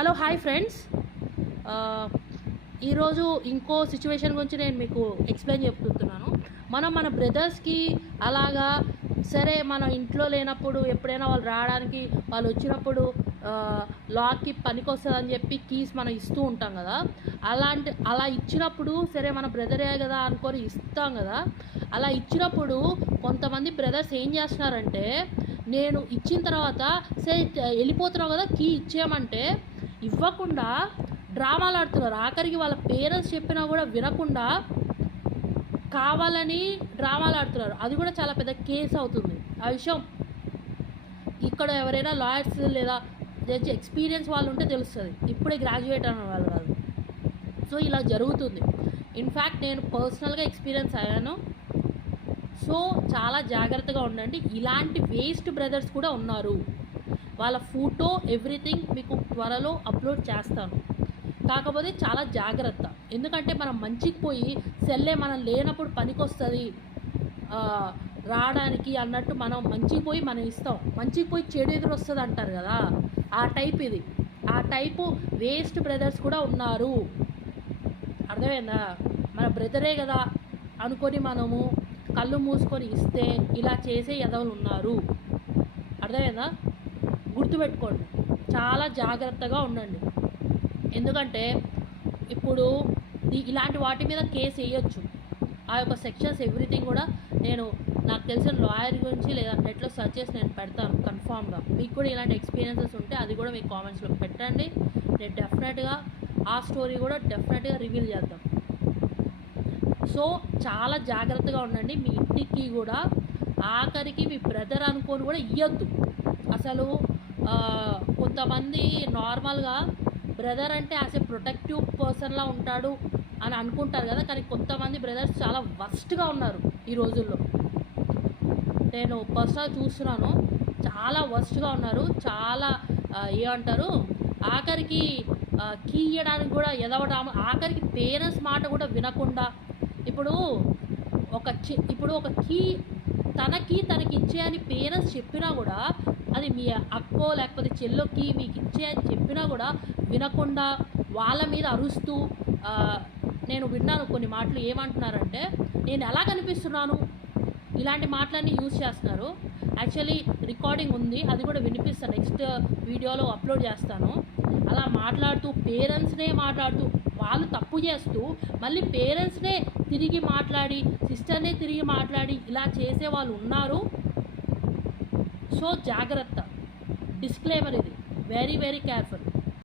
Hello hi friends. ఈరోజు ఇంకో situation గురించి నేను మీకు ఎక్స్ప్లెయిన్ చెప్తున్నాను. మన బ్రదర్స్కి అలాగా సరే మన ఇంట్లో లేనప్పుడు ఎప్పుడైనా వాళ్ళు రావడానికి వాళ్ళు వచ్చినప్పుడు లాక్కి పనికొస్తుందని చెప్పి కీస్ మనం ఇస్తూ ఉంటాం కదా. అలా ఇచ్చినప్పుడు సరే మన బ్రదరే కదా అనుకొని ఇస్తాం కదా. అలా ఇచ్చినప్పుడు కొంతమంది బ్రదర్స్ ఏం చేస్తున్నారంటే, నేను ఇచ్చిన తర్వాత సరే వెళ్ళిపోతున్నావు కదా కీ ఇచ్చేయమంటే ఇవ్వకుండా డ్రామాలు ఆడుతున్నారు. ఆఖరికి వాళ్ళ పేరెంట్స్ చెప్పినా కూడా వినకుండా కావాలని డ్రామాలు ఆడుతున్నారు. అది కూడా చాలా పెద్ద కేసు అవుతుంది. ఆ విషయం ఇక్కడ ఎవరైనా లాయర్స్ లేదా జడ్జి ఎక్స్పీరియన్స్ వాళ్ళు ఉంటే తెలుస్తుంది, ఇప్పుడే గ్రాడ్యుయేట్ అన్న వాళ్ళు కాదు. సో ఇలా జరుగుతుంది. ఇన్ఫ్యాక్ట్ నేను పర్సనల్గా ఎక్స్పీరియన్స్ అయ్యాను. సో చాలా జాగ్రత్తగా ఉండండి. ఇలాంటి వేస్ట్ బ్రదర్స్ కూడా ఉన్నారు. వాళ్ళ ఫోటో ఎవ్రీథింగ్ మీకు త్వరలో అప్లోడ్ చేస్తాను. కాకపోతే చాలా జాగ్రత్త. ఎందుకంటే మనం మంచికి పోయి సెల్లే మనం లేనప్పుడు పనికొస్తుంది రావడానికి అన్నట్టు మనం మంచికి పోయి మనం ఇస్తాం. మంచికి పోయి చెడు ఎదురు వస్తుంది అంటారు కదా, ఆ టైప్ ఇది. ఆ టైపు వేస్ట్ బ్రదర్స్ కూడా ఉన్నారు. అర్థమైందా? మన బ్రదరే కదా అనుకొని మనము కళ్ళు మూసుకొని ఇస్తే ఇలా చేసే ఎదవలు ఉన్నారు. అర్థమైందా? గుర్తుపెట్టుకోండి, చాలా జాగ్రత్తగా ఉండండి. ఎందుకంటే ఇప్పుడు ఇలాంటి వాటి మీద కేసు వేయొచ్చు. ఆ యొక్క సెక్షన్స్ ఎవ్రీథింగ్ కూడా నేను నాకు తెలిసిన లాయర్ గురించి లేదా నెట్లో సెర్చ్ చేసి నేను పెడతాను కన్ఫామ్గా. మీకు కూడా ఇలాంటి ఎక్స్పీరియన్సెస్ ఉంటే అది కూడా మీకు కామెంట్స్లో పెట్టండి. నేను డెఫినెట్గా ఆ స్టోరీ కూడా డెఫినెట్గా రివీల్ చేద్దాం. సో చాలా జాగ్రత్తగా ఉండండి. మీ ఇంటికి కూడా ఆఖరికి మీ బ్రదర్ అనుకొని కూడా ఇవ్వద్దు. అసలు కొంతమంది నార్మల్గా బ్రదర్ అంటే యాజ్ ఏ ప్రొటెక్టివ్ పర్సన్లా ఉంటాడు అని అనుకుంటారు కదా, కానీ కొంతమంది బ్రదర్స్ చాలా వర్స్ట్గా ఉన్నారు ఈ రోజుల్లో. నేను పర్సనల్ చూస్తున్నాను, చాలా వర్స్ట్గా ఉన్నారు. చాలా ఏమంటారు, ఆఖరికి కీ ఇవ్వడానికి కూడా ఎదవడం, ఆఖరికి పేరెంట్స్ మాట కూడా వినకుండా ఇప్పుడు ఒక కీ తనకి ఇచ్చేయని పేరెంట్స్ చెప్పినా కూడా, అది మీ అక్కో లేకపోతే చెల్లోకి మీకు ఇచ్చేయని చెప్పినా కూడా వినకుండా వాళ్ళ మీద అరుస్తూ, నేను విన్నాను కొన్ని మాటలు. ఏమంటున్నారంటే, నేను ఎలా కనిపిస్తున్నాను, ఇలాంటి మాటలన్నీ యూజ్ చేస్తున్నారు. యాక్చువల్లీ రికార్డింగ్ ఉంది, అది కూడా వినిపిస్తాను, నెక్స్ట్ వీడియోలో అప్లోడ్ చేస్తాను. అలా మాట్లాడుతూ పేరెంట్స్నే మాట్లాడుతూ వాళ్ళు తప్పు చేస్తూ మళ్ళీ పేరెంట్స్నే తిరిగి మాట్లాడి సిస్టర్నే తిరిగి మాట్లాడి ఇలా చేసే వాళ్ళు ఉన్నారు. సో జాగ్రత్త, డిస్క్లైమర్ ఇది, వెరీ వెరీ కేర్ఫుల్.